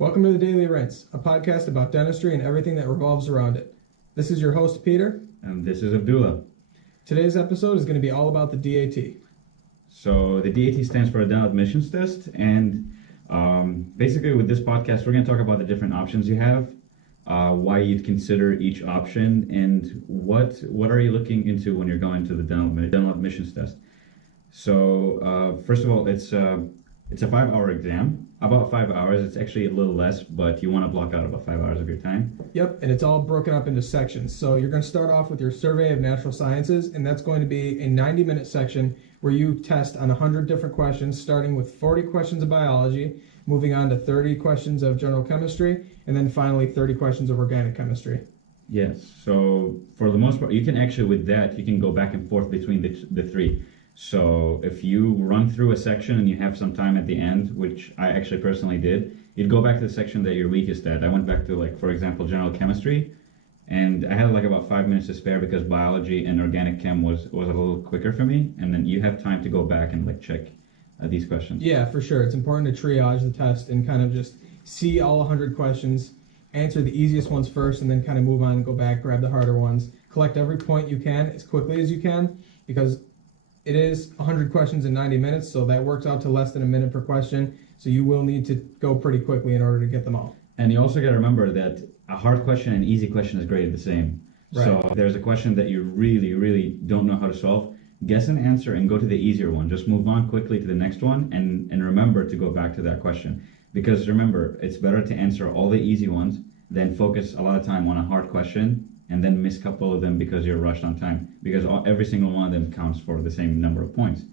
Welcome to the Daily Rinse, a podcast about dentistry and everything that revolves around it. This is your host, Peter. And this is Abdullah. Today's episode is going to be all about the DAT. So the DAT stands for a dental admissions test, and basically with this podcast, we're going to talk about the different options you have, why you'd consider each option, and what are you looking into when you're going to the dental admissions test. So first of all, it's a 5-hour exam. About 5 hours. It's actually a little less, but you want to block out about 5 hours of your time. Yep, and it's all broken up into sections. So you're going to start off with your survey of natural sciences, and that's going to be a 90-minute section where you test on 100 different questions, starting with 40 questions of biology, moving on to 30 questions of general chemistry, and then finally 30 questions of organic chemistry. Yes, so for the most part, you can actually, with that, you can go back and forth between the three. So if you run through a section and you have some time at the end, which I actually personally did, you'd go back to the section that you're weakest at. I went back to, like, for example, general chemistry, and I had like about 5 minutes to spare because biology and organic chem was a little quicker for me. And then you have time to go back and like check these questions. Yeah, for sure. It's important to triage the test and kind of just see all 100 questions, answer the easiest ones first, and then kind of move on and go back, grab the harder ones. Collect every point you can as quickly as you can, because it is 100 questions in 90 minutes, so that works out to less than a minute per question. So you will need to go pretty quickly in order to get them all. And you also got to remember that a hard question and an easy question is graded the same. Right. So if there's a question that you really don't know how to solve, guess an answer and go to the easier one. Just move on quickly to the next one and remember to go back to that question. Because remember, it's better to answer all the easy ones than focus a lot of time on a hard question and then miss a couple of them because you're rushed on time. Because every single one of them counts for the same number of points.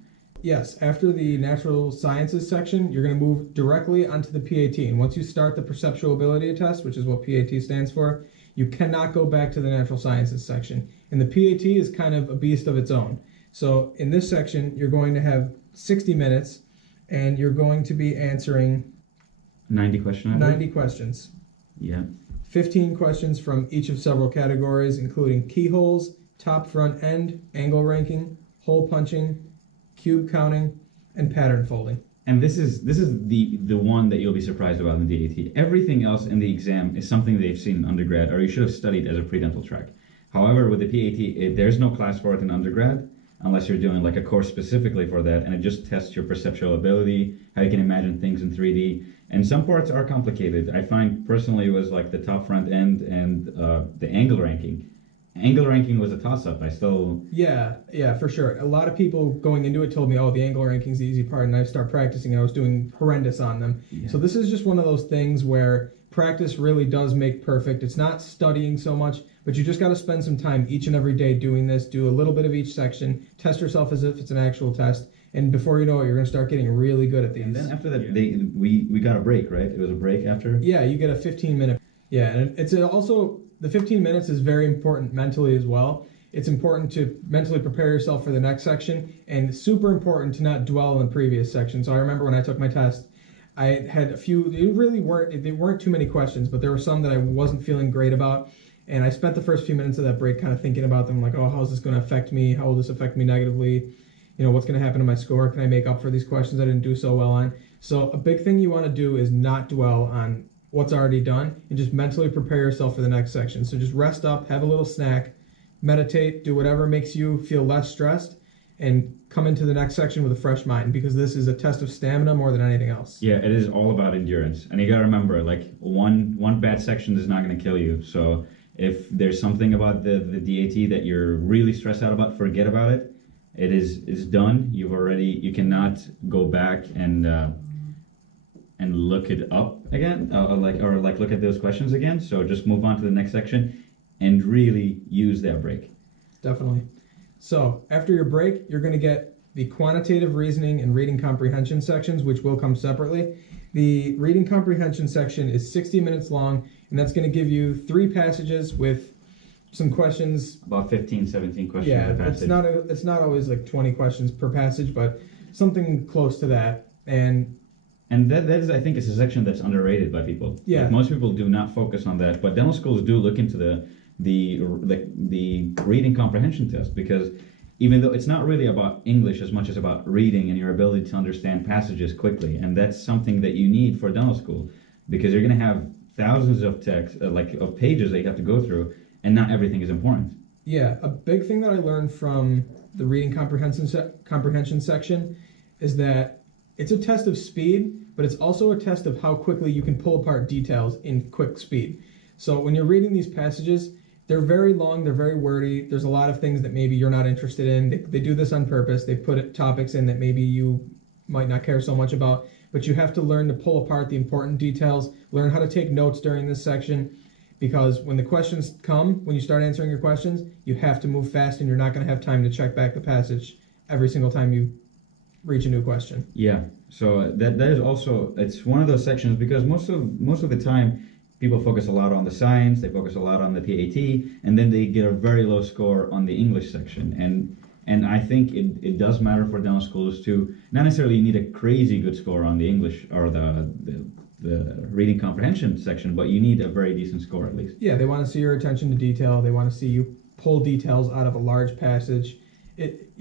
Yes, after the natural sciences section, you're going to move directly onto the PAT. And once you start the perceptual ability test, which is what PAT stands for, you cannot go back to the natural sciences section. And the PAT is kind of a beast of its own. So in this section, you're going to have 60 minutes, and you're going to be answering 90 questions. 90 questions. Yeah. 15 questions from each of several categories, including keyholes, top front end, angle ranking, hole punching, cube counting, and pattern folding. And this is the one that you'll be surprised about in the DAT. Everything else in the exam is something they've seen in undergrad or you should have studied as a pre-dental track. However, with the PAT, there's no class for it in undergrad unless you're doing like a course specifically for that, and it just tests your perceptual ability, how you can imagine things in 3D. And some parts are complicated. I find personally it was like the top front end and the angle ranking. Angle ranking was a toss-up. Yeah, for sure. A lot of people going into it told me, oh, the angle ranking's the easy part, and I started practicing, and I was doing horrendous on them. Yeah. So this is just one of those things where practice really does make perfect. It's not studying so much, but you just got to spend some time each and every day doing this, do a little bit of each section, test yourself as if it's an actual test, and before you know it, you're going to start getting really good at these. And then after that, we got a break, right? It was a break after? Yeah, you get a 15-minute. Yeah, and it's also... The 15 minutes is very important mentally as well. It's important to mentally prepare yourself for the next section, and super important to not dwell in the previous section. So I remember when I took my test, I had a few, they weren't too many questions, but there were some that I wasn't feeling great about. And I spent the first few minutes of that break kind of thinking about them, like, oh, how is this going to affect me? How will this affect me negatively? You know, what's going to happen to my score? Can I make up for these questions I didn't do so well on? So a big thing you want to do is not dwell on what's already done and just mentally prepare yourself for the next section. So just rest up, have a little snack, meditate, do whatever makes you feel less stressed, and come into the next section with a fresh mind, because this is a test of stamina more than anything else. Yeah, it is all about endurance. And you got to remember, like, one bad section is not going to kill you. So if there's something about the DAT that you're really stressed out about, forget about it. It's done. You cannot go back and look it up again, or look at those questions again. So just move on to the next section and really use that break. Definitely. So after your break, you're going to get the quantitative reasoning and reading comprehension sections, which will come separately. The reading comprehension section is 60 minutes long, and that's going to give you 3 passages with some questions. About 15, 17 questions per passage. It's not always like 20 questions per passage, but something close to that. And that is, I think, is a section that's underrated by people. Yeah. Like, most people do not focus on that, but dental schools do look into the reading comprehension test, because even though it's not really about English as much as about reading and your ability to understand passages quickly, and that's something that you need for dental school. because you're going to have thousands of text, of pages that you have to go through, and not everything is important. Yeah, a big thing that I learned from the reading comprehension section is that it's a test of speed, but it's also a test of how quickly you can pull apart details in quick speed. So when you're reading these passages, they're very long, they're very wordy. There's a lot of things that maybe you're not interested in. They do this on purpose. They put topics in that maybe you might not care so much about, but you have to learn to pull apart the important details, learn how to take notes during this section, because when the questions come, when you start answering your questions, you have to move fast and you're not going to have time to check back the passage every single time you reach a new question. Yeah, so that is also, it's one of those sections because most of the time people focus a lot on the science, they focus a lot on the PAT, and then they get a very low score on the English section. And I think it does matter for dental schools to not necessarily need a crazy good score on the English or the reading comprehension section, but you need a very decent score at least. Yeah, they want to see your attention to detail. They want to see you pull details out of a large passage. It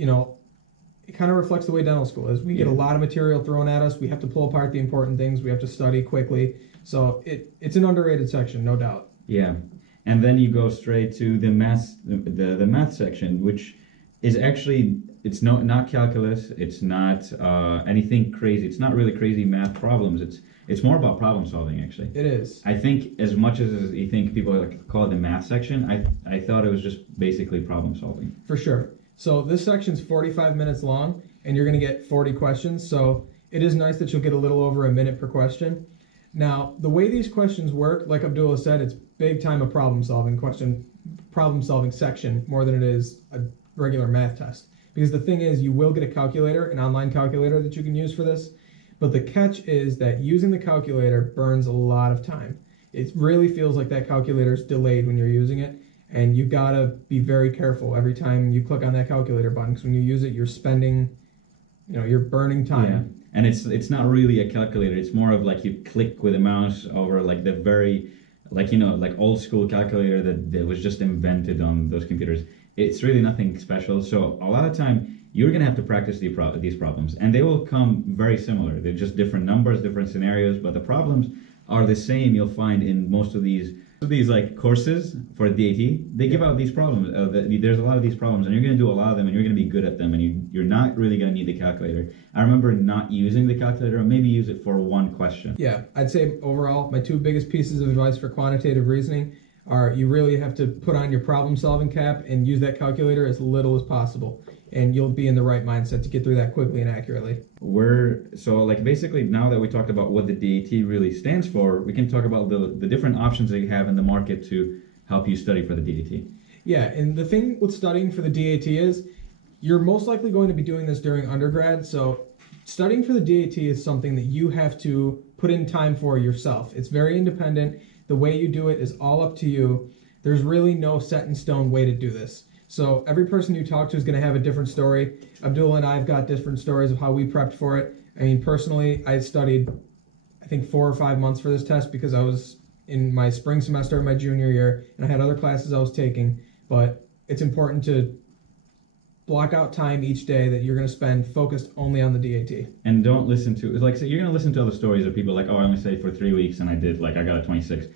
kind of reflects the way dental school is. We get a lot of material thrown at us. We have to pull apart the important things. We have to study quickly. So it's an underrated section, no doubt. Yeah, and then you go straight to the math section, which is actually, it's not calculus. It's not anything crazy. It's not really crazy math problems. It's more about problem solving, actually. It is. I think as much as you think people call it the math section, I thought it was just basically problem solving. For sure. So this section's 45 minutes long, and you're going to get 40 questions. So it is nice that you'll get a little over a minute per question. Now, the way these questions work, like Abdullah said, it's big time a problem solving section more than it is a regular math test. Because the thing is, you will get a calculator, an online calculator that you can use for this. But the catch is that using the calculator burns a lot of time. It really feels like that calculator's delayed when you're using it. And you gotta be very careful every time you click on that calculator button, because when you use it, you're spending, you're burning time. Yeah. And it's not really a calculator. It's more of like you click with a mouse over like the very, like old school calculator that was just invented on those computers. It's really nothing special. So a lot of time you're gonna have to practice these problems, and they will come very similar. They're just different numbers, different scenarios, but the problems are the same. You'll find in most of these like courses for DAT, they give out these problems. There's a lot of these problems, and you're going to do a lot of them, and you're going to be good at them, and you're not really going to need the calculator. I remember not using the calculator, or maybe use it for one question. Yeah, I'd say overall, my two biggest pieces of advice for quantitative reasoning are you really have to put on your problem-solving cap and use that calculator as little as possible, and you'll be in the right mindset to get through that quickly and accurately. Basically now that we talked about what the DAT really stands for, we can talk about the different options that you have in the market to help you study for the DAT. Yeah, and the thing with studying for the DAT is you're most likely going to be doing this during undergrad, so studying for the DAT is something that you have to put in time for yourself. It's very independent. The way you do it is all up to you. There's really no set in stone way to do this. So every person you talk to is going to have a different story. Abdullah and I have got different stories of how we prepped for it. I mean, personally, I studied, I think, 4 or 5 months for this test because I was in my spring semester of my junior year, and I had other classes I was taking. But it's important to block out time each day that you're going to spend focused only on the DAT. And don't listen to, so you're going to listen to other stories of people like, oh, I only studied for 3 weeks and I got a 26.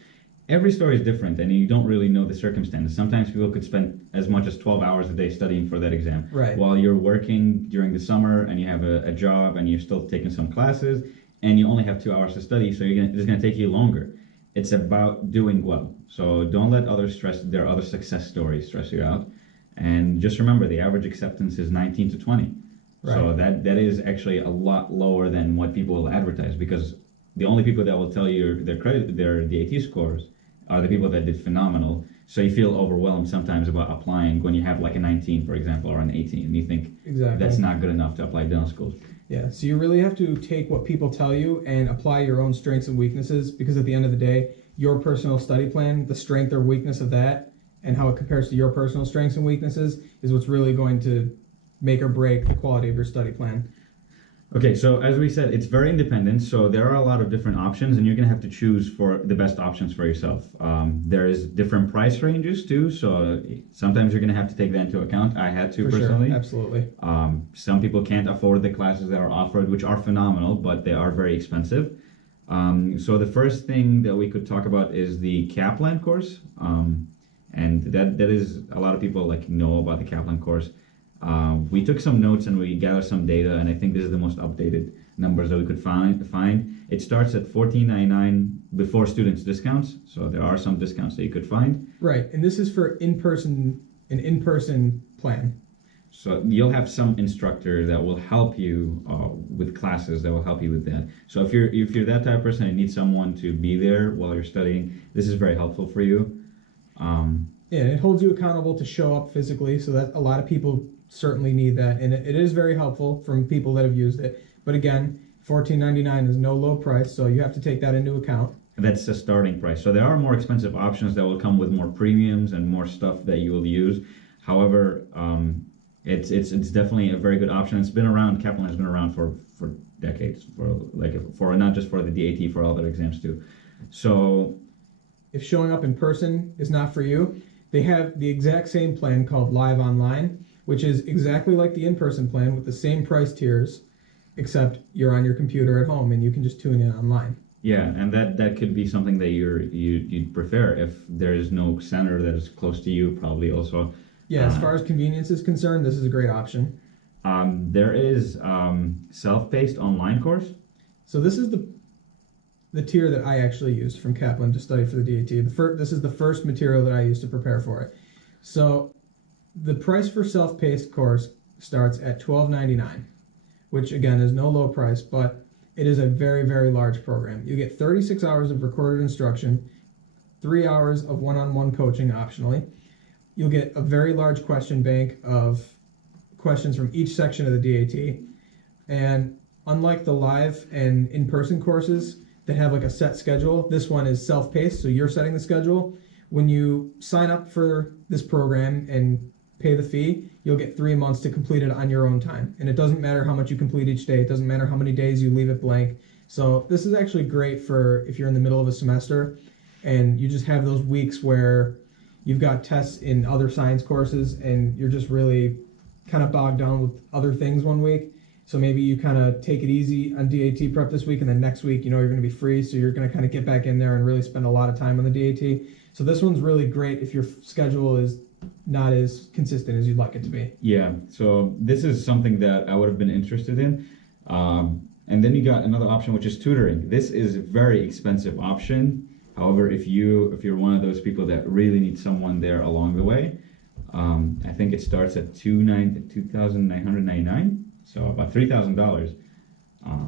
Every story is different, and you don't really know the circumstances. Sometimes people could spend as much as 12 hours a day studying for that exam. Right. While you're working during the summer and you have a job and you're still taking some classes and you only have 2 hours to study, so it's going to take you longer. It's about doing well. So don't let their other success stories stress you out. And just remember, the average acceptance is 19 to 20. Right. So that is actually a lot lower than what people will advertise, because the only people that will tell you their DAT scores are the people that did phenomenal. So you feel overwhelmed sometimes about applying when you have like a 19, for example, or an 18, and you think that's not good enough to apply to dental schools. Yeah, so you really have to take what people tell you and apply your own strengths and weaknesses, because at the end of the day, your personal study plan, the strength or weakness of that, and how it compares to your personal strengths and weaknesses is what's really going to make or break the quality of your study plan. Okay, so as we said, it's very independent, so there are a lot of different options, and you're going to have to choose for the best options for yourself. There's different price ranges too, so sometimes you're going to have to take that into account. I had to personally. Sure, absolutely. Some people can't afford the classes that are offered, which are phenomenal, but they are very expensive. So the first thing that we could talk about is the Kaplan course, and that is a lot of people like know about the Kaplan course. We took some notes and we gathered some data, and I think this is the most updated numbers that we could find. It starts at $14.99 before students discounts, so there are some discounts that you could find. Right, and this is for an in-person plan. So you'll have some instructor that will help you with classes that will help you with that. So if you're that type of person and need someone to be there while you're studying, this is very helpful for you. Yeah, and it holds you accountable to show up physically, so that a lot of people certainly need that, and it is very helpful from people that have used it. But again, $14.99 is no low price, so you have to take that into account. That's the starting price. So there are more expensive options that will come with more premiums and more stuff that you will use. However, it's definitely a very good option. It's been around. Kaplan has been around for decades, for not just for the DAT, for other exams too. So if showing up in person is not for you, they have the exact same plan called Live Online, which is exactly like the in-person plan with the same price tiers, except you're on your computer at home and you can just tune in online. Yeah, and that could be something that you'd prefer if there is no center that is close to you, probably also. Yeah, as far as convenience is concerned, this is a great option. There is self-paced online course. So this is the tier that I actually used from Kaplan to study for the DAT. This is the first material that I used to prepare for it. So the price for self-paced course starts at $12.99, which again is no low price, but it is a very, very large program. You get 36 hours of recorded instruction, 3 hours of one-on-one coaching optionally. You'll get a very large question bank of questions from each section of the DAT. And unlike the live and in-person courses that have like a set schedule, this one is self-paced, so you're setting the schedule. When you sign up for this program and pay the fee, you'll get 3 months to complete it on your own time. And it doesn't matter how much you complete each day. It doesn't matter how many days you leave it blank. So this is actually great for if you're in the middle of a semester and you just have those weeks where you've got tests in other science courses and you're just really kind of bogged down with other things one week. So maybe you kind of take it easy on DAT prep this week, and then next week, you're going to be free. So you're going to kind of get back in there and really spend a lot of time on the DAT. So this one's really great if your schedule is not as consistent as you'd like it to be. Yeah, so this is something that I would have been interested in. And then you got another option, which is tutoring. This is a very expensive option. However, if you're one of those people that really need someone there along the way, I think it starts at $2,999, so about $3,000.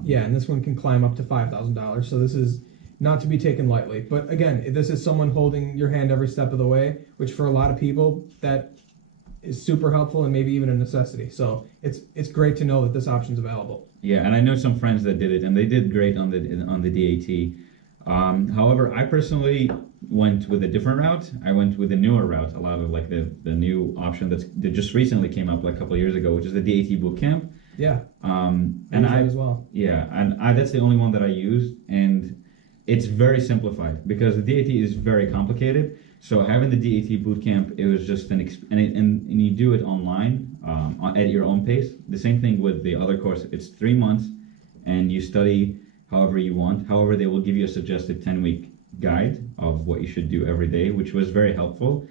Yeah, and this one can climb up to $5,000. So this is not to be taken lightly. But again, this is someone holding your hand every step of the way, which for a lot of people that is super helpful and maybe even a necessity. So it's great to know that this option's available. Yeah, and I know some friends that did it, and they did great on the DAT. However, I personally went with a different route. I went with a newer route, a lot of like the new option that just recently came up like a couple of years ago, which is the DAT Bootcamp. Yeah. And I as well. Yeah, and that's the only one that I used, and it's very simplified because the DAT is very complicated. So having the DAT Bootcamp, it was just and you do it online at your own pace. The same thing with the other course. It's 3 months, and you study however you want. However, they will give you a suggested 10-week guide of what you should do every day, which was very helpful.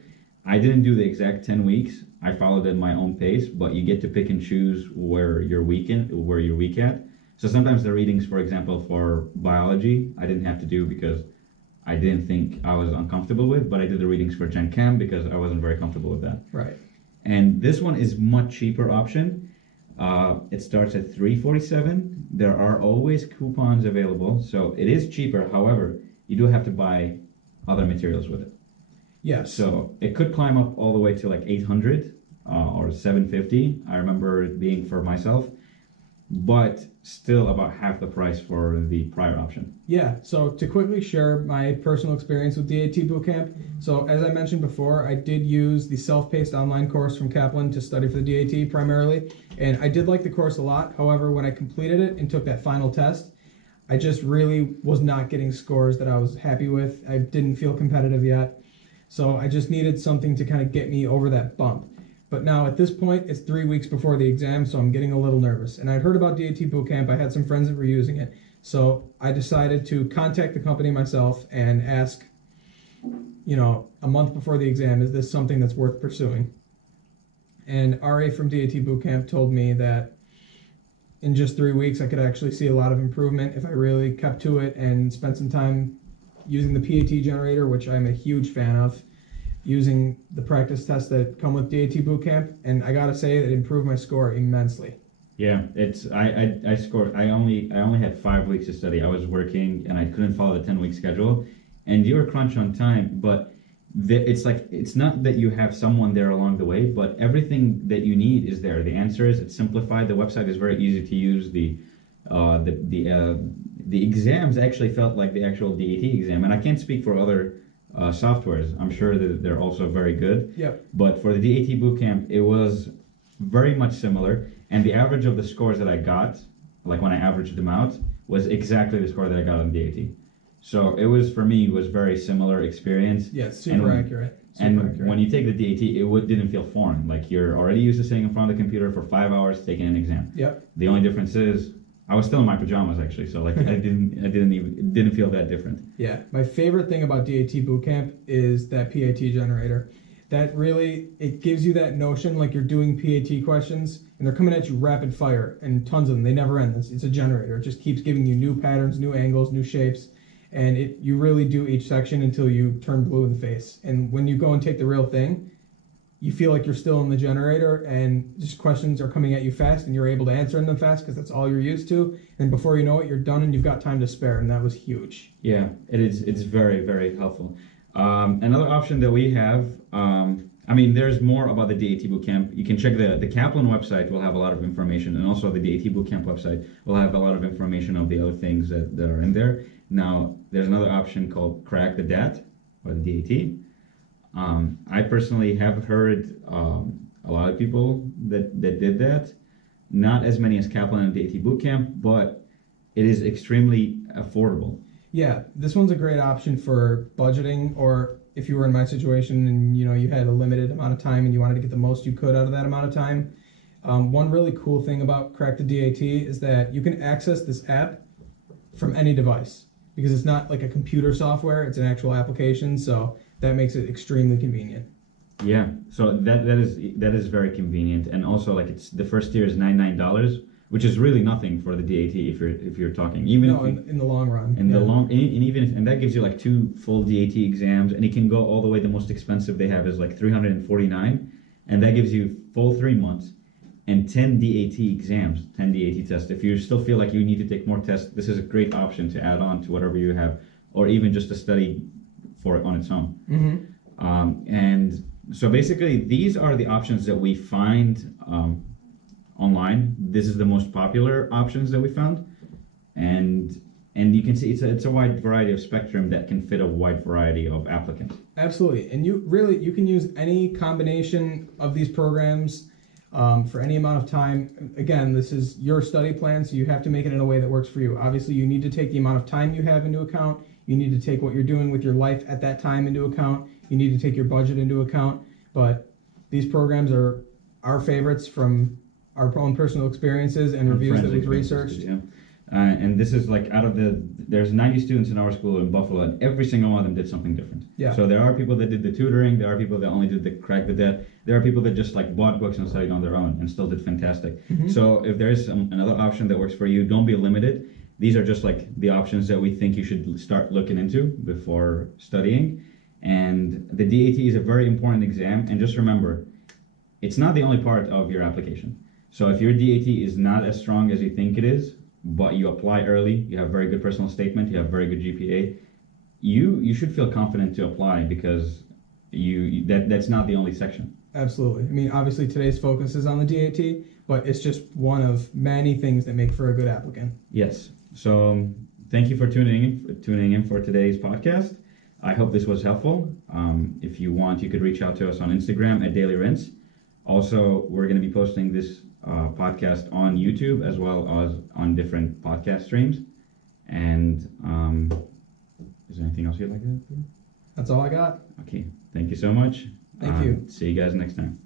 I didn't do the exact 10 weeks. I followed at my own pace, but you get to pick and choose where you're weak at. So sometimes the readings, for example, for biology, I didn't have to do because I didn't think I was uncomfortable with, but I did the readings for Gen Chem because I wasn't very comfortable with that. Right. And this one is much cheaper option. It starts at $347. There are always coupons available, so it is cheaper. However, you do have to buy other materials with it. Yes. So it could climb up all the way to like 800 or 750. I remember it being for myself, but still about half the price for the prior option. Yeah, so to quickly share my personal experience with DAT Bootcamp. So as I mentioned before, I did use the self-paced online course from Kaplan to study for the DAT primarily, and I did like the course a lot. However, when I completed it and took that final test, I just really was not getting scores that I was happy with. I didn't feel competitive yet. So I just needed something to kind of get me over that bump. But now at this point, it's 3 weeks before the exam, so I'm getting a little nervous. And I'd heard about DAT Bootcamp. I had some friends that were using it. So I decided to contact the company myself and ask, a month before the exam, is this something that's worth pursuing? And RA from DAT Bootcamp told me that in just 3 weeks, I could actually see a lot of improvement if I really kept to it and spent some time using the PAT generator, which I'm a huge fan of, using the practice tests that come with DAT Bootcamp, and I gotta say it improved my score immensely. Yeah, I scored. I only had 5 weeks to study. I was working and I couldn't follow the 10-week schedule, and you were crunched on time. But it's not that you have someone there along the way, but everything that you need is there. The answers, it's simplified. The website is very easy to use. The exams actually felt like the actual DAT exam, and I can't speak for other softwares. I'm sure that they're also very good. Yep. But for the DAT Bootcamp, it was very much similar, and the average of the scores that I got, like when I averaged them out, was exactly the score that I got on DAT. So it was, for me, very similar experience. Yeah, it's super accurate. When you take the DAT, didn't feel foreign. Like you're already used to sitting in front of the computer for 5 hours taking an exam. Yep. The only difference is I was still in my pajamas actually, so like it didn't feel that different. Yeah, my favorite thing about DAT Bootcamp is that PAT generator. That really, it gives you that notion like you're doing PAT questions and they're coming at you rapid fire and tons of them. They never end. It's a generator. It just keeps giving you new patterns, new angles, new shapes, and you really do each section until you turn blue in the face. And when you go and take the real thing, you feel like you're still in the generator and just questions are coming at you fast and you're able to answer them fast because that's all you're used to. And before you know it, you're done and you've got time to spare. And that was huge. Yeah, it is. It's very, very helpful. Another option that we have, there's more about the DAT Bootcamp. You can check the Kaplan website will have a lot of information, and also the DAT Bootcamp website will have a lot of information of the other things that are in there. Now, there's another option called Crack the DAT, or the DAT. I personally have heard a lot of people that did that. Not as many as Kaplan and DAT Bootcamp, but it is extremely affordable. Yeah, this one's a great option for budgeting, or if you were in my situation and you had a limited amount of time and you wanted to get the most you could out of that amount of time. One really cool thing about Crack the DAT is that you can access this app from any device because it's not like a computer software, it's an actual application, so that makes it extremely convenient. Yeah, so that is very convenient, and also like it's the first tier is $99, which is really nothing for the DAT if you're talking in the long run. And that gives you like 2 full DAT exams, and it can go all the way. The most expensive they have is like $349, and that gives you full 3 months and 10 DAT exams, 10 DAT tests. If you still feel like you need to take more tests, this is a great option to add on to whatever you have, or even just to study for it on its own. Mm-hmm. And so basically, these are the options that we find online. This is the most popular options that we found, and you can see it's a wide variety of spectrum that can fit a wide variety of applicants. Absolutely, and you can use any combination of these programs for any amount of time. Again, this is your study plan, so you have to make it in a way that works for you. Obviously, you need to take the amount of time you have into account. You need to take what you're doing with your life at that time into account. You need to take your budget into account. But these programs are our favorites from our own personal experiences and reviews that we've researched. Yeah. And this is like there's 90 students in our school in Buffalo, and every single one of them did something different. Yeah. So there are people that did the tutoring, there are people that only did the Crack the DAT, there are people that just like bought books and studied on their own and still did fantastic. Mm-hmm. So if there is another option that works for you, don't be limited. These are just like the options that we think you should start looking into before studying. And the DAT is a very important exam, and just remember, it's not the only part of your application. So if your DAT is not as strong as you think it is, but you apply early, you have very good personal statement, you have very good GPA, you should feel confident to apply because that's not the only section. Absolutely. I mean, obviously today's focus is on the DAT, but it's just one of many things that make for a good applicant. Yes. So thank you for tuning in for today's podcast. I hope this was helpful. If you want, you could reach out to us on Instagram at Daily Rinse. Also, we're going to be posting this podcast on YouTube as well as on different podcast streams. And is there anything else you'd like to add? That's all I got. Okay. Thank you so much. Thank you. See you guys next time.